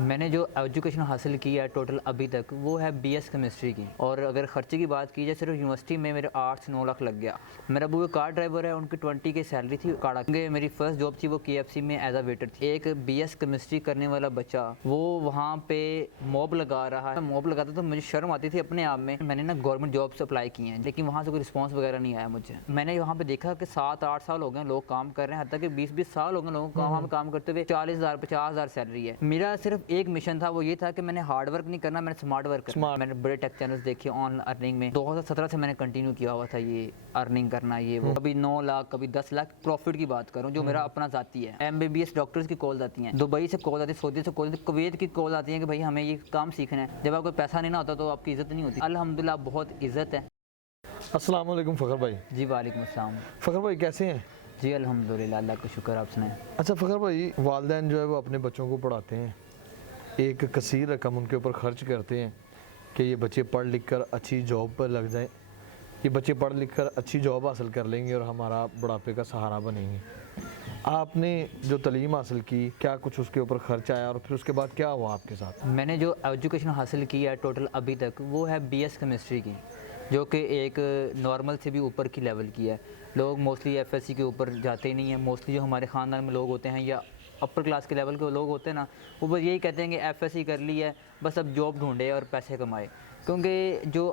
मैंने जो एजुकेशन हासिल की है टोटल अभी तक वो है बीएस केमिस्ट्री की। और अगर ख़र्चे की बात की जाए सिर्फ यूनिवर्सिटी में मेरे 8 से 9 लाख लग गया। मेरा अबू कार ड्राइवर है, उनकी 20 की सैलरी थी काड़ा। मेरी फर्स्ट जॉब थी वो केएफसी में एज अ वेटर थी। एक बीएस केमिस्ट्री करने वाला बच्चा वो वहाँ पे मॉब लगा रहा है। मॉब लगाता तो मुझे शर्म आती थी अपने आप में। मैंने ना गवर्नमेंट जॉब से अप्लाई किए हैं लेकिन वहाँ से कोई रिस्पॉन्स वगैरह नहीं आया मुझे। मैंने वहाँ पे देखा कि 7-8 साल हो गए लोग काम कर रहे हैं, हत्ता कि 20-20 साल हो गए लोगों को वहाँ पे काम करते हुए। 40,000 50,000 सैलरी है। मेरा सिर्फ एक मिशन था, वो ये था कि मैंने हार्ड वर्क नहीं करना, मैंने स्मार्ट वर्क करना। मैंने बड़े टेक चैनल्स देखे ऑन अर्निंग में। 2017 से मैंने कंटिन्यू किया हुआ था ये अर्निंग करना, ये वो। कभी 9 लाख कभी 10 लाख प्रॉफिट की बात करूँ जो मेरा अपना जाती है। एमबीबीएस डॉक्टर्स की कॉल आती हैं, दुबई से कॉल आती है, सऊदी से कॉल आती है, कुवैत की कॉल आती है कि भाई हमें ये काम सीखना है। जब आपको पैसा नहीं ना होता तो आपकी इज्जत नहीं होती। अल्हम्दुलिल्लाह बहुत इज्जत है। अस्सलाम वालेकुम फ़खर भाई। जी वालेकुम अस्सलाम। फ़खर भाई कैसे हैं? जी अल्हम्दुलिल्लाह, अल्लाह का शुक्र। आप सुनाएं। अच्छा फ़खर भाई, वालिदैन जो है वो अपने बच्चों को पढ़ाते हैं, एक कसीर रकम उनके ऊपर ख़र्च करते हैं कि ये बच्चे पढ़ लिख कर अच्छी जॉब पर लग जाएं, ये बच्चे पढ़ लिख कर अच्छी जॉब हासिल कर लेंगे और हमारा बुढ़ापे का सहारा बनेंगे। आपने जो तालीम हासिल की, क्या कुछ उसके ऊपर ख़र्च आया और फिर उसके बाद क्या हुआ आपके साथ? मैंने जो एजुकेशन हासिल की है टोटल अभी तक वो है बीएस केमिस्ट्री की, जो कि एक नॉर्मल से भी ऊपर की लेवल की है। लोग मोस्टली एफएससी के ऊपर जाते ही नहीं हैं। मोस्टली जो हमारे ख़ानदान में लोग होते हैं या अपर क्लास के लेवल के लोग होते हैं ना, वो बस यही कहते हैं कि एफएससी कर ली है, बस अब जॉब ढूंढे और पैसे कमाए। क्योंकि जो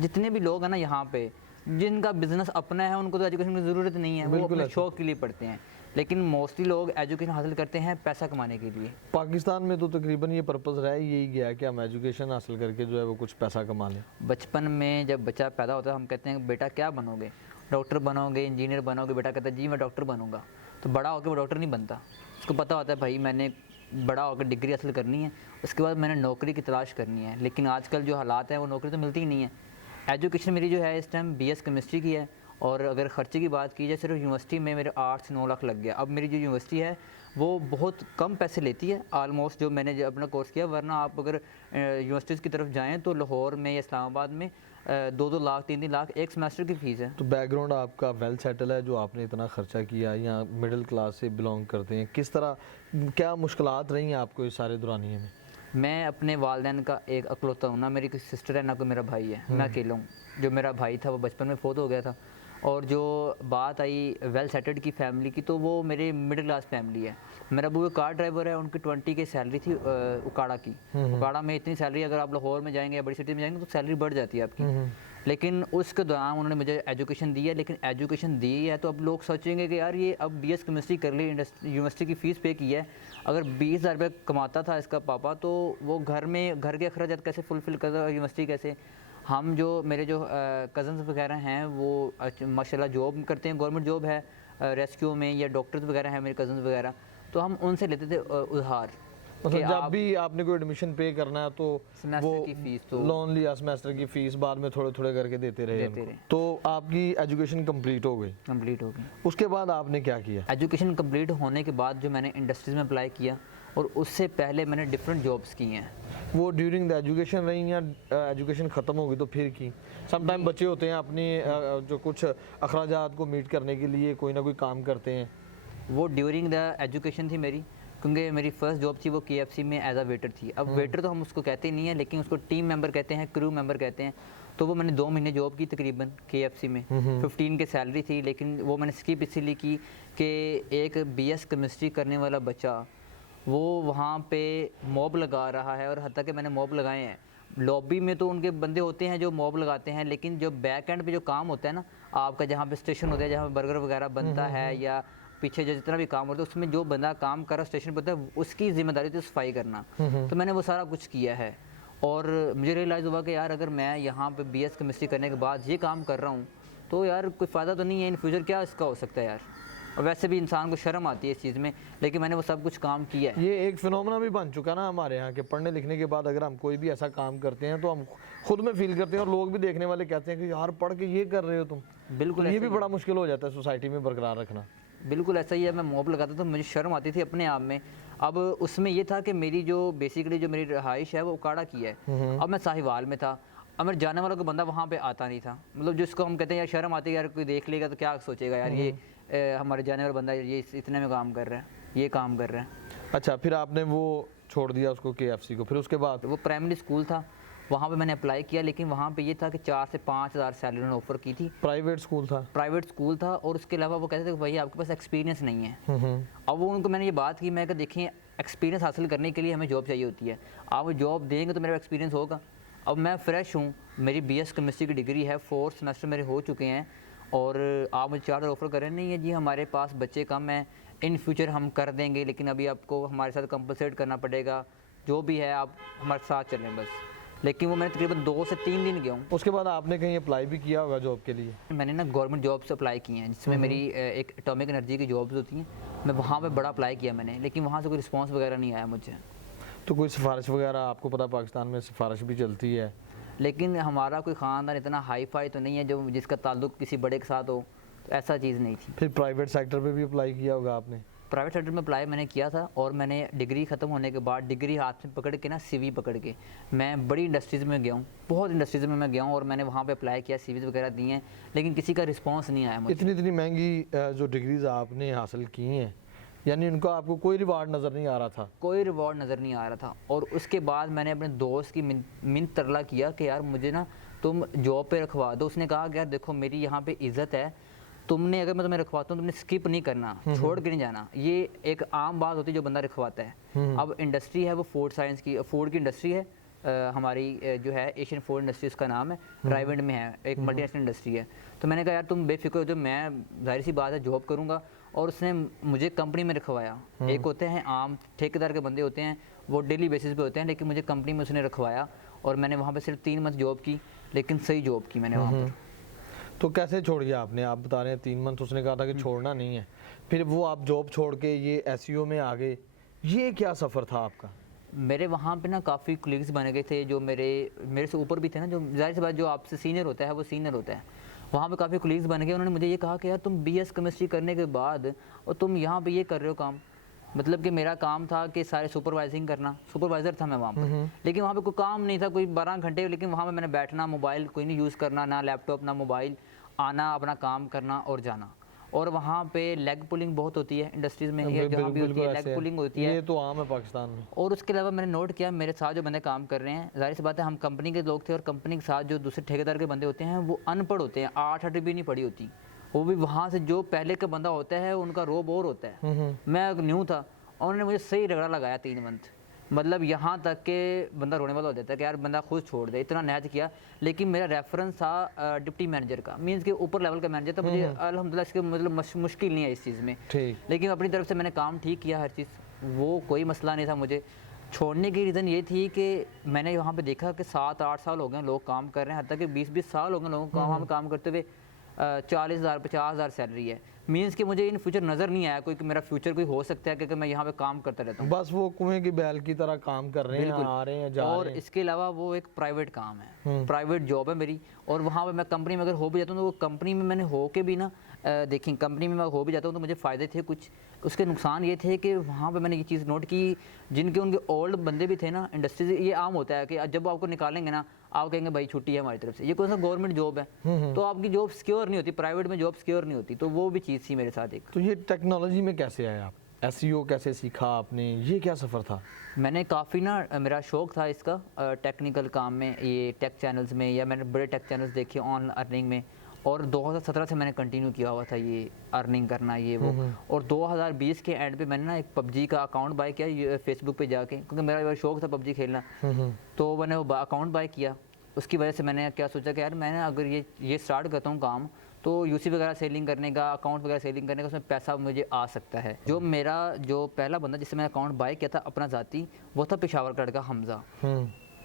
जितने भी लोग हैं ना यहाँ पे, जिनका बिज़नेस अपना है, उनको तो एजुकेशन की ज़रूरत नहीं है, वो अपने शौक़ के लिए पढ़ते हैं। लेकिन मोस्टली लोग एजुकेशन हासिल करते हैं पैसा कमाने के लिए। पाकिस्तान में तो तकरीबन ये पर्पज़ रह यही गया है कि हम एजुकेशन हासिल करके जो है वो कुछ पैसा कमा लें। बचपन में जब बच्चा पैदा होता है हम कहते हैं बेटा क्या बनोगे, डॉक्टर बनोगे, इंजीनियर बनोगे। बेटा कहता है जी मैं डॉक्टर बनूंगा। तो बड़ा होकर वो डॉक्टर नहीं बनता। उसको पता होता है भाई मैंने बड़ा होकर डिग्री हासिल करनी है, उसके बाद मैंने नौकरी की तलाश करनी है। लेकिन आजकल जो हालात हैं वो नौकरी तो मिलती ही नहीं है। एजुकेशन मेरी जो है इस टाइम बीएस केमिस्ट्री की है। और अगर ख़र्चे की बात की जाए सिर्फ यूनिवर्सिटी में मेरे 8 से 9 लाख लग गया। अब मेरी जो यूनिवर्सिटी है वो बहुत कम पैसे लेती है आलमोस्ट जो मैंने जो अपना कोर्स किया। वरना आप अगर यूनिवर्सिटीज़ की तरफ जाएं तो लाहौर में या इस्लामाबाद में 2-2 लाख 3-3 लाख एक सेमेस्टर की फ़ीस है। तो बैकग्राउंड आपका वेल सेटल है जो आपने इतना ख़र्चा किया, या मिडिल क्लास से बिलोंग करते हैं? किस तरह क्या मुश्किलात रही हैं आपको इस सारे दौरानिए में? मैं अपने वालिदैन का एक अकलौता हूँ, ना मेरी कोई सिस्टर है ना कोई मेरा भाई है। मैं अकेला हूँ। जो मेरा भाई था वो बचपन में फ़ौत हो गया था। और जो बात आई वेल सेटल्ड की फ़ैमिली की, तो वो मेरे मिडिल क्लास फैमिली है। मेरा अबू कार ड्राइवर है, उनकी 20 की सैलरी थी उकाड़ा की। उकाड़ा में इतनी सैलरी, अगर आप लाहौर में जाएंगे या बड़ी सिटी में जाएंगे तो सैलरी बढ़ जाती है आपकी। लेकिन उसके दौरान उन्होंने मुझे एजुकेशन दी है। लेकिन एजुकेशन दी है तो अब लोग सोचेंगे कि यार ये अब बीएस केमिस्ट्री कर ली, यूनिवर्सिटी की फ़ीस पे की है। अगर 20,000 रुपये कमाता था इसका पापा तो वो घर के अखराजात कैसे फुलफ़िल करता, यूनिवर्सिटी कैसे। हम जो मेरे जो कज़न्स वगैरह हैं वो माशाल्लाह जॉब करते हैं, गवर्नमेंट जॉब है रेस्क्यू में, या डॉक्टर्स वगैरह हैं मेरे कज़न्स वगैरह। तो हम उनसे लेते थे उधार। मतलब जब भी आपने कोई एडमिशन पे करना है तो वो की फ़ीस तो लोन लिया, सेमेस्टर की फ़ीस बाद में थोड़े थोड़े करके देते रहे। तो आपकी एजुकेशन कंप्लीट हो गई? कंप्लीट हो गई। उसके बाद आपने क्या किया? एजुकेशन कंप्लीट होने के बाद जो मैंने इंडस्ट्रीज़ में अप्लाई किया, और उससे पहले मैंने डिफरेंट जॉब्स की हैं। वो ड्यूरिंग द एजुकेशन रही या एजुकेशन ख़त्म हो गई तो फिर की? समटाइम बच्चे होते हैं अपनी जो कुछ अखराजात को मीट करने के लिए कोई ना कोई काम करते हैं। वो ड्यूरिंग द एजुकेशन थी मेरी, क्योंकि मेरी फ़र्स्ट जॉब थी वो केएफसी में एज अ वेटर थी। अब वेटर तो हम उसको कहते नहीं हैं, लेकिन उसको टीम मेंबर कहते हैं, क्रू मेंबर कहते हैं। तो वो मैंने 2 महीने जॉब की तकरीबन केएफसी में। 15 की सैलरी थी, लेकिन वो मैंने स्किप इसलिए की कि एक बीएस केमिस्ट्री करने वाला बच्चा वो वहाँ पे मॉब लगा रहा है। और हत्ता कि मैंने मॉब लगाए हैं। लॉबी में तो उनके बंदे होते हैं जो मॉब लगाते हैं, लेकिन जो बैक एंड पे जो काम होता है ना आपका, जहाँ पे स्टेशन होता है, जहाँ पे बर्गर वगैरह बनता है, या पीछे जो जितना भी काम होता है उसमें जो बंदा काम कर रहा स्टेशन पर होता है उसकी जिम्मेदारी थी सफाई करना। तो मैंने वो सारा कुछ किया है। और मुझे रियलाइज़ हुआ कि यार अगर मैं यहाँ पे बीएस केमिस्ट्री करने के बाद ये काम कर रहा हूँ तो यार कोई फ़ायदा तो नहीं है, इन फ्यूचर क्या इसका हो सकता है यार। और वैसे भी इंसान को शर्म आती है इस चीज़ में, लेकिन मैंने वो सब कुछ काम किया है। ये एक फिनोमेना भी बन चुका ना हमारे यहाँ के, पढ़ने लिखने के बाद अगर हम कोई भी ऐसा काम करते हैं तो हम खुद में फील करते हैं और लोग भी देखने वाले कहते हैं कि यार पढ़ के ये कर रहे हो तुम। बिल्कुल, ये भी बड़ा मुश्किल हो जाता है सोसाइटी में बरकरार रखना। बिल्कुल ऐसा ही है। मैं मॉब लगाता तो मुझे शर्म आती थी अपने आप में। अब उसमें ये था कि मेरी जो बेसिकली जो मेरी रहाइश है वो उकाड़ा की है। अब मैं साहिवाल में था। अब मेरे जाने वाला कोई बंदा वहाँ पे आता नहीं था। मतलब जिसको हम कहते हैं यार शर्म आती है, यार कोई देख लेगा तो क्या सोचेगा यार ये हमारे जाने वाला बंदा ये इतने में काम कर रहा है, ये काम कर रहा है। अच्छा, फिर आपने वो छोड़ दिया उसको KFC को, फिर उसके बाद? वो प्राइमरी स्कूल था, वहाँ पे मैंने अप्लाई किया, लेकिन वहाँ पे ये था कि 4 से 5 हज़ार सैलरी उन्होंने ऑफर की थी। प्राइवेट स्कूल था? प्राइवेट स्कूल था, और उसके अलावा वो कहते थे कि भाई आपके पास एक्सपीरियंस नहीं है। हम्म। अब वो उनको मैंने ये बात की, मैं कहा देखिए एक्सपीरियंस हासिल करने के लिए हमें जॉब चाहिए होती है, आप जॉब देंगे तो मेरा एक्सपीरियंस होगा। अब मैं फ्रेश हूँ, मेरी BS केमिस्ट्री की डिग्री है, 4th सेमेस्टर मेरे हो चुके हैं, और आप मुझे 4 हज़ार ऑफर कर रहे हैं। नहीं है जी, हमारे पास बच्चे कम हैं, इन फ्यूचर हम कर देंगे, लेकिन अभी आपको हमारे साथ कंपलसेट करना पड़ेगा, जो भी है आप हमारे साथ चलें बस। लेकिन वो मैंने तकरीबन 2 से 3 दिन गया हूँ। उसके बाद आपने कहीं अप्लाई भी किया होगा जॉब के लिए? मैंने ना गवर्नमेंट जॉब्स अप्लाई की हैं, जिसमें मेरी एक एटॉमिक एनर्जी की जॉब्स होती हैं, मैं वहाँ पे बड़ा अप्लाई किया मैंने, लेकिन वहाँ से कोई रिस्पांस वगैरह नहीं आया मुझे। तो कोई सिफारिश वगैरह, आपको पता पाकिस्तान में सिफारिश भी चलती है, लेकिन हमारा कोई ख़ानदान इतना हाई फाई तो नहीं है जो जिसका ताल्लुक किसी बड़े के साथ हो, तो ऐसा चीज़ नहीं थी। फिर प्राइवेट सेक्टर पे भी अप्लाई किया होगा आपने? प्राइवेट सेक्टर में अप्लाई मैंने किया था, और मैंने डिग्री ख़त्म होने के बाद डिग्री हाथ में पकड़ के ना CV पकड़ के मैं बड़ी इंडस्ट्रीज़ में गया हूँ, बहुत इंडस्ट्रीज़ में मैं गया हूँ, और मैंने वहाँ पे अप्लाई किया, CVs वगैरह दिए हैं, लेकिन किसी का रिस्पांस नहीं आया मुझे। इतनी महंगी जो डिग्रीज आपने हासिल की हैं, यानी उनका आपको कोई रिवार्ड नज़र नहीं आ रहा था? कोई रिवॉर्ड नज़र नहीं आ रहा था। और उसके बाद मैंने अपने दोस्त की मिन्नत तरला किया कि यार मुझे ना तुम जॉब पे रखवा दो। उसने कहा कि यार देखो मेरी यहाँ पे इज़्ज़त है, तुमने अगर मैं तुम्हें रखवाता हूँ तुमने स्किप नहीं करना, छोड़ के नहीं जाना। ये एक आम बात होती है जो बंदा रखवाता है। अब इंडस्ट्री है वो फूड साइंस की, फूड की इंडस्ट्री है, हमारी जो है एशियन फूड इंडस्ट्री उसका नाम है, रायवेंड में है, एक मल्टीनेशनल इंडस्ट्री है। तो मैंने कहा यार तुम बेफिक्र हो, जो मैं जाहिर सी बात है जॉब करूँगा, और उसने मुझे कंपनी में रखवाया। एक होते हैं आम ठेकेदार के बंदे होते हैं, वो डेली बेसिस पे होते हैं, लेकिन मुझे कंपनी में उसने रखवाया, और मैंने वहाँ पे सिर्फ 3 मंथ जॉब की, लेकिन सही जॉब की मैंने वहाँ पर। तो कैसे छोड़ दिया आपने? आप बता रहे हैं 3 मंथ, उसने कहा था कि छोड़ना नहीं है, फिर वो आप जॉब छोड़ के ये SEO में आ गए, ये क्या सफ़र था आपका? मेरे वहाँ पे ना काफ़ी कोलीग्स बन गए थे जो मेरे से ऊपर भी थे ना, जो जाहिर सी बात जो आपसे सीनियर होता है वो सीनियर होता है। वहाँ पे काफ़ी कोलीग्स बन गए, उन्होंने मुझे ये कहा कि यार तुम BS केमिस्ट्री करने के बाद और तुम यहाँ पे ये कर रहे हो काम। मतलब कि मेरा काम था कि सारे सुपरवाइजिंग करना, सुपरवाइज़र था मैं वहाँ पर, लेकिन वहाँ पे कोई काम नहीं था, कोई 12 घंटे, लेकिन वहाँ पे मैंने बैठना, मोबाइल कोई नहीं यूज़ करना, ना लैपटॉप ना मोबाइल, आना अपना काम करना और जाना। और वहाँ पे लेग पुलिंग बहुत होती है इंडस्ट्रीज़ में, या जहाँ भी होती है लेग पुलिंग होती है, ये तो आम है पाकिस्तान में। और उसके अलावा मैंने नोट किया मेरे साथ जो बंदे काम कर रहे हैं, जाहिर सी बात है हम कंपनी के लोग थे, और कंपनी के साथ जो दूसरे ठेकेदार के बंदे होते हैं वो अनपढ़ होते हैं, 8 भी नहीं पढ़ी होती, वो भी वहाँ से जो पहले का बंदा होता है उनका रोब और होता है। मैं न्यू था, और उन्होंने मुझे सही रगड़ा लगाया 3 मंथ, मतलब यहाँ तक के बंदा रोने वाला हो जाता है कि यार बंदा खुद छोड़ दे, इतना नहज किया। लेकिन मेरा रेफरेंस था डिप्टी मैनेजर का, मीन्स के ऊपर लेवल का मैनेजर था, मुझे अल्हम्दुलिल्लाह इसके मतलब मुश्किल नहीं है इस चीज़ में, लेकिन अपनी तरफ से मैंने काम ठीक किया हर चीज़, वो कोई मसला नहीं था। मुझे छोड़ने की रीज़न ये थी कि मैंने वहाँ पे देखा कि 7-8 साल हो गए लोग काम कर रहे हैं, हत्ता कि 20-20 साल हो गए लोगों को वहाँ पे काम करते हुए, 40,000 50,000 सैलरी है। मीन्स कि मुझे इन फ्यूचर नज़र नहीं आया कोई कि मेरा फ्यूचर कोई हो सकता है कि मैं यहाँ पे काम करता रहता हूँ। बस वो कुएं की बैल की तरह काम कर रहे हैं, आ रहे हैं, जा और रहे हैं। इसके अलावा वो एक प्राइवेट काम है, प्राइवेट जॉब है मेरी, और वहाँ पे मैं कंपनी में अगर हो भी जाता हूँ तो वो कंपनी में मैंने हो के भी ना देखिए कंपनी में मैं हो भी जाता हूँ तो मुझे फ़ायदे थे कुछ, उसके नुकसान ये थे कि वहाँ पे मैंने ये चीज़ नोट की, जिनके उनके ओल्ड बंदे भी थे ना इंडस्ट्री से, ये आम होता है कि जब आपको निकालेंगे ना आप कहेंगे भाई छुट्टी है हमारी तरफ से, ये कौन सा गवर्नमेंट जॉब है, तो आपकी जॉब सिक्योर नहीं होती, प्राइवेट में जॉब सिक्योर नहीं होती, तो वो भी चीज़ थी मेरे साथ एक। तो ये टेक्नोलॉजी में कैसे आए आप? SEO कैसे सीखा आपने? ये क्या सफ़र था? मैंने काफ़ी ना मेरा शौक़ था इसका टेक्निकल काम में, ये टेक चैनल्स में, या मैंने बड़े टेक चैनल्स देखे ऑन अर्निंग में, और 2017 से मैंने कंटिन्यू किया हुआ था ये अर्निंग करना ये वो। और 2020 के एंड पे मैंने ना एक PUBG का अकाउंट बाय किया फेसबुक पे जाके, क्योंकि मेरा शौक़ था PUBG खेलना, तो मैंने वो अकाउंट बाय किया। उसकी वजह से मैंने क्या सोचा कि यार मैंने अगर ये स्टार्ट करता हूँ काम, तो UC वगैरह सेलिंग करने का, अकाउंट वगैरह सेलिंग करने का, उसमें पैसा मुझे आ सकता है। जो मेरा जो पहला बंदा जिससे मैंने अकाउंट बाय किया था अपना ज़ाती, वो था पेशावर का लड़का हमज़ा।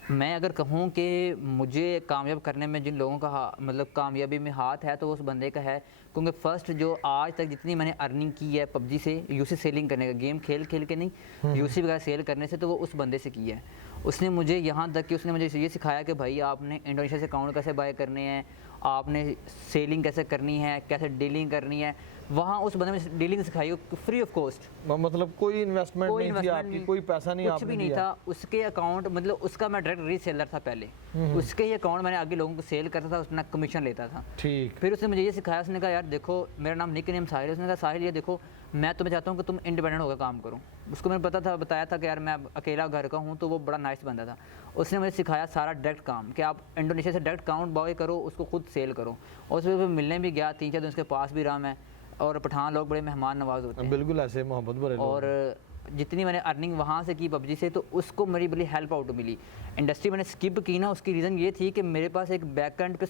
मैं अगर कहूँ कि मुझे कामयाब करने में जिन लोगों का मतलब कामयाबी में हाथ है तो उस बंदे का है, क्योंकि फ़र्स्ट जो आज तक जितनी मैंने अर्निंग की है PUBG से, UC सेलिंग करने का, गेम खेल के नहीं, UC वगैरह सेल करने से, तो वो उस बंदे से की है। उसने मुझे यहाँ तक कि उसने मुझे ये सिखाया कि भाई आपने इंडोनेशिया से अकाउंट कैसे बाय करने हैं, आपने सेलिंग कैसे करनी है, कैसे डीलिंग करनी है, वहाँ उस बंदे में डीलिंग सिखाई फ्री ऑफ कॉस्ट। मतलब कोई इन्वेस्टमेंट नहीं थी आपकी, कोई पैसा नहीं, कुछ भी नहीं था। उसके अकाउंट मतलब उसका मैं डायरेक्ट रीसेलर था पहले, उसके ही अकाउंट मैंने आगे लोगों को सेल करता था, उसने कमीशन लेता था। ठीक। फिर उसने मुझे ये सिखाया, उसने कहा यार देखो मेरा नाम निक नेम साहिल है, उसने कहा साहिल ये देखो मैं तुम्हें चाहता हूँ कि तुम इंडिपेंडेंट होकर काम करो, उसको मैंने बताया था कि यार मैं अब अकेला घर का हूँ, तो वो बड़ा नाइस बंदा था। उसने मुझे सिखाया सारा डायरेक्ट काम कि आप इंडोनेशिया से डायरेक्ट काउंट बाय करो, उसको खुद सेल करो। और उसमें फिर मिलने भी गया, 3-4 दिन उसके पास भी रहा मैं। और पठान लोग बड़े मेहमान नवाज होते हैं, बिल्कुल ऐसे मोहब्बत भरे लोग और जितनी मैंने अर्निंग वहाँ से की पबजी से, तो उसको मेरी बड़ी हेल्प आउट मिली। इंडस्ट्री मैंने स्किप की ना, उसकी रीज़न ये थी कि मेरे पास एक बैक एंड पे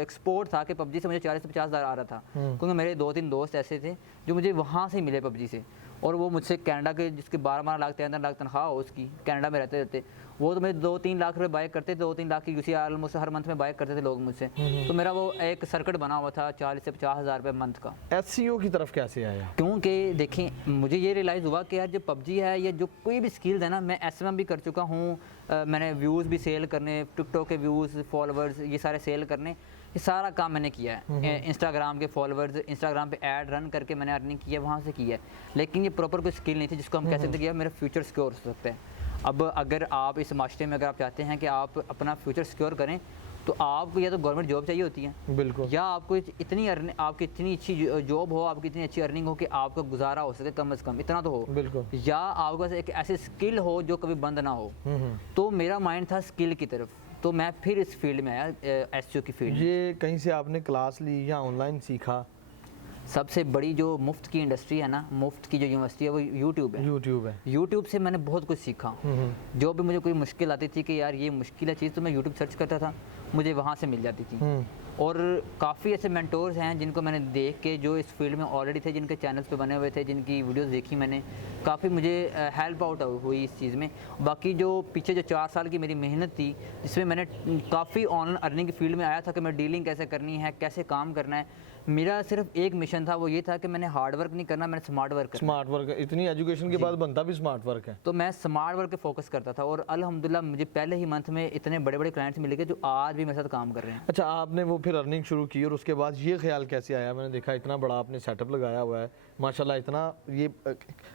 एक्सपोर्ट था कि पबजी से मुझे 40 से 50 हज़ार आ रहा था, क्योंकि मेरे 2-3 दोस्त ऐसे थे जो मुझे वहाँ से मिले पबजी से। और वो मुझसे कनाडा के, जिसके 12-12 लाख 13 लाख तनख्वाह हो उसकी, कनाडा में रहते वो तो मेरे 2-3 लाख रुपये बाय करते थे, 2-3 लाख की यूसी ऑलमोस्ट हर मंथ में बाय करते थे लोग मुझसे। तो मेरा वो एक सर्किट बना हुआ था 40 से 50 हज़ार रुपये मंथ का। एसईओ की तरफ कैसे आया? क्योंकि देखें, मुझे ये रियलाइज़ हुआ कि यार जो पबजी है या जो कोई भी स्किल्स है ना, मैं एसएमएम भी कर चुका हूँ, मैंने व्यूज़ भी सेल करने, टिकटॉक के व्यूज़, फॉलोअर्स, ये सारे सेल करने, ये सारा काम मैंने किया है। इंस्टाग्राम के फॉलोअर्स, इंस्टाग्राम पे ऐड रन करके मैंने अर्निंग की है, वहाँ से की है। लेकिन ये प्रॉपर कोई स्किल नहीं थी जिसको हम कह सकते कि यार मेरा फ्यूचर सिक्योर हो सकता है। अब अगर आप इस माशरे में अगर आप चाहते हैं कि आप अपना फ्यूचर सिक्योर करें, तो आपको या तो गवर्नमेंट जॉब चाहिए होती है, बिल्कुल, या आपको इतनी आपकी इतनी अच्छी जॉब हो, आपकी इतनी अच्छी अर्निंग हो कि आपका गुजारा हो सके, कम से कम इतना तो हो, बिल्कुल, या आपके पास एक ऐसी स्किल हो जो कभी बंद ना हो। तो मेरा माइंड था स्किल की तरफ, तो मैं फिर इस फील्ड में आया, एसईओ की फील्ड। ये कहीं से आपने क्लास ली या ऑनलाइन सीखा? सबसे बड़ी जो मुफ्त की इंडस्ट्री है ना, मुफ्त की जो यूनिवर्सिटी है, वो यूट्यूब है। यूट्यूब है। यूट्यूब से मैंने बहुत कुछ सीखा। जो भी मुझे कोई मुश्किल आती थी कि यार ये मुश्किल है चीज़, तो मैं यूट्यूब सर्च करता था, मुझे वहाँ से मिल जाती थी। और काफ़ी ऐसे मेंटोर्स हैं जिनको मैंने देख के, जो इस फील्ड में ऑलरेडी थे, जिनके चैनल्स पे बने हुए थे, जिनकी वीडियोस देखी मैंने, काफ़ी मुझे हेल्प आउट हुई इस चीज़ में। बाकी जो पीछे जो 4 साल की मेरी मेहनत थी, जिसमें मैंने काफ़ी ऑनलाइन अर्निंग की फील्ड में आया था कि मैं डीलिंग कैसे करनी है, कैसे काम करना है, मेरा सिर्फ एक मिशन था, वो ये था कि मैंने हार्ड वर्क नहीं करना, मैंने स्मार्ट वर्क करना। स्मार्ट वर्क, इतनी एजुकेशन के बाद बनता भी स्मार्ट वर्क है। तो मैं स्मार्ट वर्क पे फोकस करता था, और अल्हम्दुलिल्लाह मुझे पहले ही मंथ में इतने बड़े बड़े क्लाइंट्स मिले गए जो आज भी मेरे साथ काम कर रहे हैं। अच्छा, आपने वो फिर अर्निंग शुरू की और उसके बाद ये ख्याल कैसे आया? मैंने देखा इतना बड़ा आपने सेटअप लगाया हुआ है माशाल्लाह, इतना ये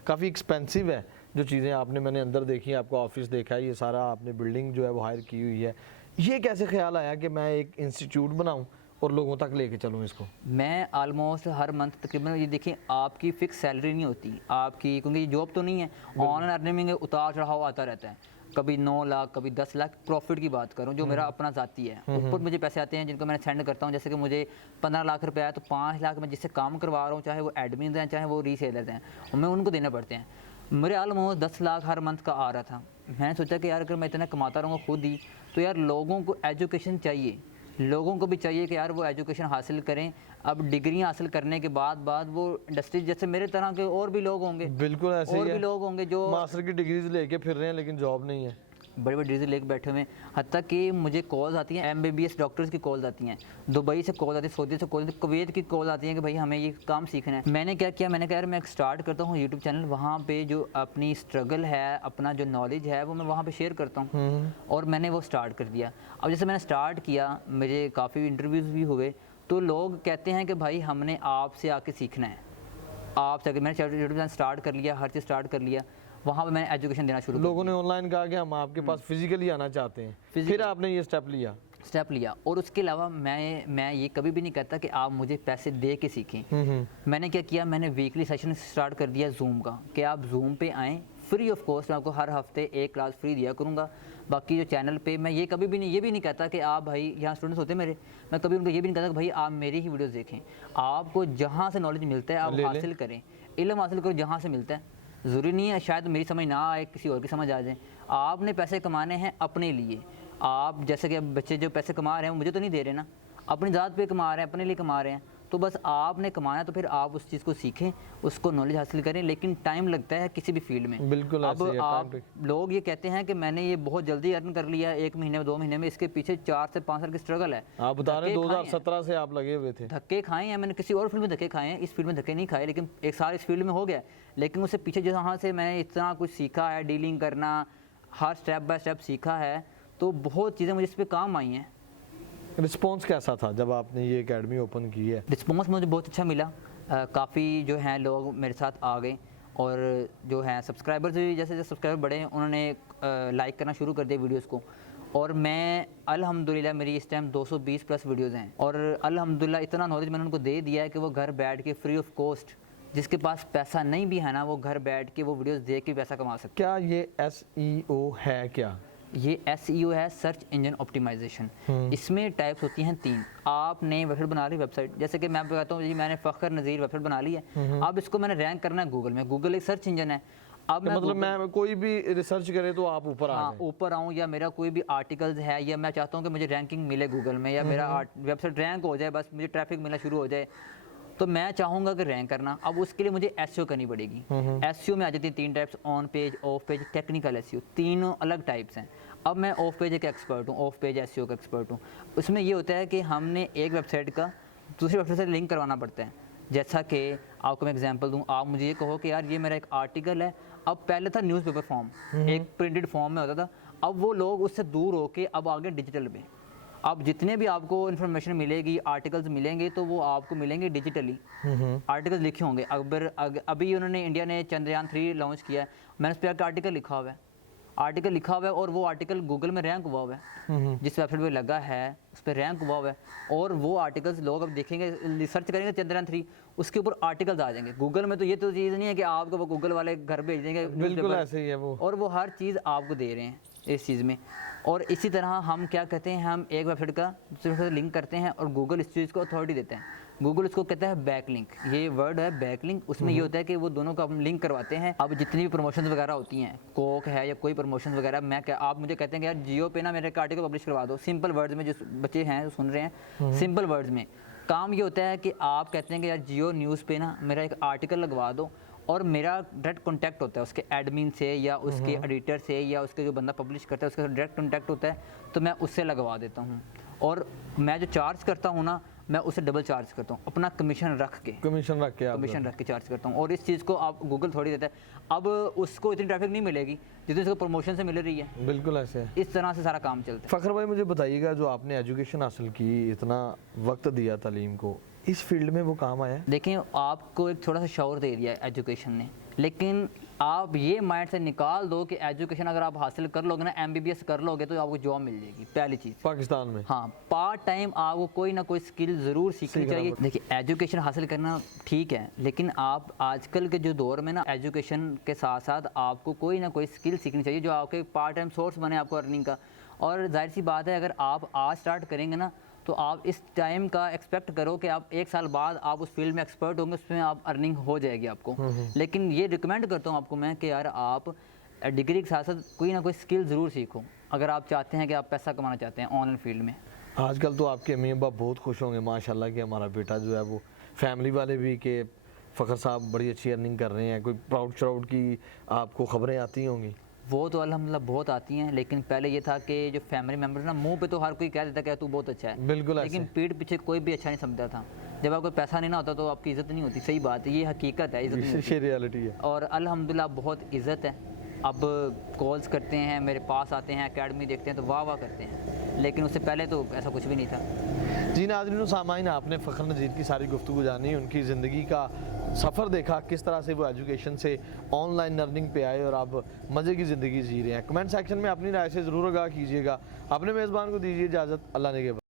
काफ़ी एक्सपेंसिव है जो चीज़ें आपने, मैंने अंदर देखी, आपका ऑफिस देखा है, ये सारा आपने बिल्डिंग जो है वो हायर की हुई है। ये कैसे ख्याल आया कि मैं एक इंस्टीट्यूट बनाऊँ और लोगों तक लेके चलूँ इसको? मैं ऑलमोस्ट हर मंथ तकरीबन, ये देखिए आपकी फिक्स सैलरी नहीं होती आपकी, क्योंकि ये जॉब तो नहीं है, ऑनलाइन अर्निंग में उतार चढ़ाव आता रहता है, कभी 9 लाख, कभी 10 लाख। प्रॉफिट की बात करूं जो मेरा अपना ज़ाती है, ऊपर मुझे पैसे आते हैं जिनको मैंने सेंड करता हूं। जैसे कि मुझे 15 लाख रुपए आया, तो 5 लाख मैं जिससे काम करवा रहा हूँ, चाहे वो एडमिन हैं, चाहे वो रीसेलर हैं, मैं उनको देने पड़ते हैं। मेरे ऑलमोस्ट 10 लाख हर मंथ का आ रहा था। मैंने सोचा कि यार अगर मैं इतना कमाता रहूँगा खुद ही, तो यार लोगों को एजुकेशन चाहिए, लोगों को भी चाहिए कि यार वो एजुकेशन हासिल करें। अब डिग्रियां हासिल करने के बाद वो इंडस्ट्री, जैसे मेरे तरह के और भी लोग होंगे, बिल्कुल ऐसे और ही भी है। लोग होंगे जो मास्टर की डिग्रीज लेके फिर रहे हैं लेकिन जॉब नहीं है, बड़े बड़े डिग्री लेके बैठे हुए हैं। हत्ता कि मुझे कॉल्स आती हैं, MBBS डॉक्टर्स की कॉल्स आती हैं, दुबई से कॉल आती है, सऊदी से कॉल आती है, कुवैत की कॉल आती है कि भाई हमें ये काम सीखना है। मैंने क्या किया, मैंने कहा यार मैं स्टार्ट करता हूँ यूट्यूब चैनल, वहाँ पे जो अपनी स्ट्रगल है, अपना जो नॉलेज है, वो मैं वहाँ पे शेयर करता हूँ। और मैंने वो स्टार्ट कर दिया। अब जैसे मैंने स्टार्ट किया, मुझे काफ़ी इंटरव्यूज़ भी हुए, तो लोग कहते हैं कि भाई हमने आपसे आके सीखना है, आपसे आके। मैंने यूट्यूब चैनल स्टार्ट कर लिया, हर चीज़ स्टार्ट कर लिया, वहाँ पे मैंने एजुकेशन देना शुरू कर लोगों ने ऑनलाइन कहा कि हम आपके पास फिजिकली आना चाहते हैं, फिर आपने ये स्टेप लिया। और उसके अलावा मैं ये कभी भी नहीं कहता कि आप मुझे पैसे दे के सीखें। मैंने क्या किया, मैंने वीकली सेशन स्टार्ट कर दिया जूम का, कि आप जूम पे आएँ, फ्री ऑफ कॉस्ट। मैं आपको हर हफ्ते एक क्लास फ्री दिया करूँगा। बाकी जो चैनल पे मैं ये कभी भी नहीं, ये भी नहीं कहता कि आप भाई, यहाँ स्टूडेंट्स होते हैं मेरे, मैं कभी उनको ये भी नहीं कहता कि भाई आप मेरी ही वीडियोस देखें। आपको जहाँ से नॉलेज मिलता है आप हासिल करें, इल्म हासिल करो जहाँ से मिलता है। ज़रूरी नहीं है शायद मेरी समझ ना आए, किसी और की समझ आ जाए। आपने पैसे कमाने हैं अपने लिए। आप जैसे कि बच्चे जो पैसे कमा रहे हैं, मुझे तो नहीं दे रहे ना, अपनी ज़ात पे कमा रहे हैं, अपने लिए कमा रहे हैं। तो बस आपने कमाना, तो फिर आप उस चीज़ को सीखें, उसको नॉलेज हासिल करें। लेकिन टाइम लगता है किसी भी फील्ड में। बिल्कुल। अब आप लोग ये कहते हैं कि मैंने ये बहुत जल्दी अर्न कर लिया, 1 महीने में, 2 महीने में, इसके पीछे 4 से 5 साल की स्ट्रगल है। आप बता रहे हैं 2017 से आप लगे हुए थे। धक्के खाए हैं मैंने, किसी और फील्ड में धक्के खाए हैं, इस फील्ड में धक्के नहीं खाए, लेकिन 1 साल इस फील्ड में हो गया। लेकिन उससे पीछे जहाँ से मैंने इतना कुछ सीखा है, डीलिंग करना, हर स्टेप बाय स्टेप सीखा है, तो बहुत चीज़ें मुझे इस पर काम आई हैं। रिस्पॉन्स कैसा था जब आपने ये एकेडमी ओपन की है? रिस्पॉन्स मुझे बहुत अच्छा मिला। काफ़ी जो हैं लोग मेरे साथ आ गए, और जो हैं सब्सक्राइबर्स भी, जैसे जैसे सब्सक्राइबर बढ़े हैं, उन्होंने लाइक करना शुरू कर दिया वीडियोस को। और मैं अल्हम्दुलिल्लाह, मेरी इस टाइम 220 प्लस वीडियोस हैं, और अल्हम्दुलिल्लाह इतना नॉलेज मैंने उनको दे दिया है कि वो घर बैठ के फ्री ऑफ कॉस्ट जिसके पास पैसा नहीं भी है ना, वो घर बैठ के वो वीडियोस देख के पैसा कमा सकते क्या ये SEO है क्या? हैं। ये SEO है, सर्च इंजन ऑप्टिमाइजेशन। इसमें टाइप्स होती हैं 3। आपने वेबसाइट बना ली, वेबसाइट जैसे कि मैं बताता हूँ जी, मैंने फ़खर नज़ीर वेबसाइट बना ली है। अब इसको मैंने रैंक करना है गूगल में। गूगल एक सर्च इंजन है। अब मैं मतलब मैं कोई भी रिसर्च करे तो आप ऊपर आ हाँ जाएं। ऊपर आऊँ, या मेरा कोई भी आर्टिकल्स है, या मैं चाहता हूँ कि मुझे रैंकिंग मिले गूगल में, या मेरा वेबसाइट रैंक हो जाए, बस मुझे ट्रैफिक मिलना शुरू हो जाए, तो मैं चाहूँगा कि रैंक करना। अब उसके लिए मुझे SEO करनी पड़ेगी। SEO में आ जाती है 3 types, on page, of page, technical SEO, तीनों अलग टाइप्स हैं। अब मैं ऑफ पेज का एक्सपर्ट हूँ, ऑफ पेज SEO का एक्सपर्ट हूँ। उसमें ये होता है कि हमने एक वेबसाइट का दूसरी वेबसाइट से लिंक करवाना पड़ता है। जैसा कि आपको मैं एग्जांपल दूँ, आप मुझे ये कहो कि यार ये मेरा एक आर्टिकल है। अब पहले था न्यूज़पेपर फॉर्म, एक प्रिंटेड फॉर्म में होता था। अब वो लोग उससे दूर होके अब आ गए डिजिटल पे। अब जितने भी आपको इन्फॉर्मेशन मिलेगी, आर्टिकल्स मिलेंगे, तो वो आपको मिलेंगे डिजिटली। आर्टिकल्स लिखे होंगे। अभी उन्होंने, इंडिया ने चंद्रयान 3 लॉन्च किया है, मैंने उस पर आर्टिकल लिखा हुआ है, और वो आर्टिकल गूगल में रैंक हुआ हुआ है। जिस वेबसाइट पे लगा है उस पर रैंक हुआ हुआ है। और वो आर्टिकल्स लोग अब देखेंगे, रिसर्च करेंगे चंद्रयान 3, उसके ऊपर आर्टिकल्स आ जाएंगे। गूगल में तो ये तो चीज़ नहीं है कि आपको वो गूगल वाले घर भेज देंगे, बिल्कुल ऐसे ही है वो। और वो हर चीज़ आपको दे रहे हैं इस चीज़ में। और इसी तरह हम क्या कहते हैं, हम एक वेबसाइट का दूसरे से लिंक करते हैं और गूगल इस चीज़ को अथॉरिटी देते हैं। गूगल इसको कहता है बैकलिंक। ये वर्ड है बैकलिंक। उसमें ये होता है कि वो दोनों का हम लिंक करवाते हैं। अब जितनी भी प्रमोशंस वगैरह होती हैं, कोक है या कोई प्रमोशंस वगैरह, मैं क्या, आप मुझे कहते हैं कि यार जियो पे ना मेरे एक आर्टिकल पब्लिश करवा दो। सिंपल वर्ड्स में, जो बच्चे हैं जो सुन रहे हैं, सिंपल वर्ड्स में काम ये होता है कि आप कहते हैं कि यार जियो न्यूज़ पे ना मेरा एक आर्टिकल लगवा दो, और मेरा डायरेक्ट कॉन्टैक्ट होता है उसके एडमिन से, या उसके एडिटर से, या उसके जो बंदा पब्लिश करता है उसका डायरेक्ट कॉन्टैक्ट होता है, तो मैं उससे लगवा देता हूँ। और मैं जो चार्ज करता हूँ ना, मैं उससे डबल चार्ज करता हूँ, अपना कमीशन रख के चार्ज करता हूँ। और इस चीज़ को आप गूगल थोड़ी देता है। अब उसको इतनी ट्रैफिक नहीं मिलेगी जितनी उसको प्रमोशन से मिल रही है। बिल्कुल ऐसे है। इस तरह से सारा काम चलता है। फ़खर भाई मुझे बताइएगा, जो आपने एजुकेशन हासिल की, इतना वक्त दिया तालीम को, इस फील्ड में वो काम आया है? देखिए, आपको एक थोड़ा सा शौर दे दिया है एजुकेशन ने, लेकिन आप ये माइंड से निकाल दो कि एजुकेशन अगर आप हासिल कर लोगे ना, MBBS कर लोगे, तो आपको जॉब मिल जाएगी। पहली चीज़ पाकिस्तान में, हाँ, पार्ट टाइम आपको कोई ना कोई स्किल ज़रूर सीखनी चाहिए। देखिए, एजुकेशन हासिल करना ठीक है, लेकिन आप आजकल के जो दौर में ना, एजुकेशन के साथ साथ आपको कोई ना कोई स्किल सीखनी चाहिए जो आपके पार्ट टाइम सोर्स बने आपको अर्निंग का। और जाहिर सी बात है, अगर आप आज स्टार्ट करेंगे ना, तो आप इस टाइम का एक्सपेक्ट करो कि आप 1 साल बाद आप उस फील्ड में एक्सपर्ट होंगे, उसमें आप अर्निंग हो जाएगी आपको। लेकिन ये रिकमेंड करता हूँ आपको मैं कि यार आप डिग्री के साथ साथ कोई ना कोई स्किल ज़रूर सीखो, अगर आप चाहते हैं कि आप पैसा कमाना चाहते हैं ऑनलाइन फील्ड में। आजकल तो आपके अम्मी अब्बा बहुत खुश होंगे माशाल्लाह कि हमारा बेटा जो है वो, फैमिली वाले भी, कि फ़खर साहब बड़ी अच्छी अर्निंग कर रहे हैं। कोई प्राउड श्राउड की आपको खबरें आती होंगी? वो तो अल्हम्दुलिल्लाह बहुत आती हैं, लेकिन पहले ये था कि जो फैमिली मेम्बर ना, मुंह पे तो हर कोई कह देता कि तू बहुत अच्छा है, बिल्कुल लेकिन ऐसे। पीठ पीछे कोई भी अच्छा नहीं समझता था। जब आपको पैसा नहीं ना होता तो आपकी इज़्ज़त नहीं होती। सही बात है, ये हकीकत है, इज़्ज़त नहीं होती। ये रियलिटी है। और अल्हम्दुलिल्लाह बहुत इज़्ज़त है। अब कॉल्स करते हैं, मेरे पास आते हैं, एकेडमी देखते हैं तो वाह वाह करते हैं, लेकिन उससे पहले तो ऐसा कुछ भी नहीं था। जी नाज़रीन व सामाइन, आपने फ़खर नज़ीर की सारी गुफ्तगू जानी, उनकी ज़िंदगी का सफ़र देखा, किस तरह से वो एजुकेशन से ऑनलाइन अर्निंग पे आए और अब मज़े की ज़िंदगी जी रहे हैं। कमेंट सेक्शन में अपनी राय से ज़रूर आगाह कीजिएगा। अपने मेज़बान को दीजिए इजाज़त। अल्लाह ने के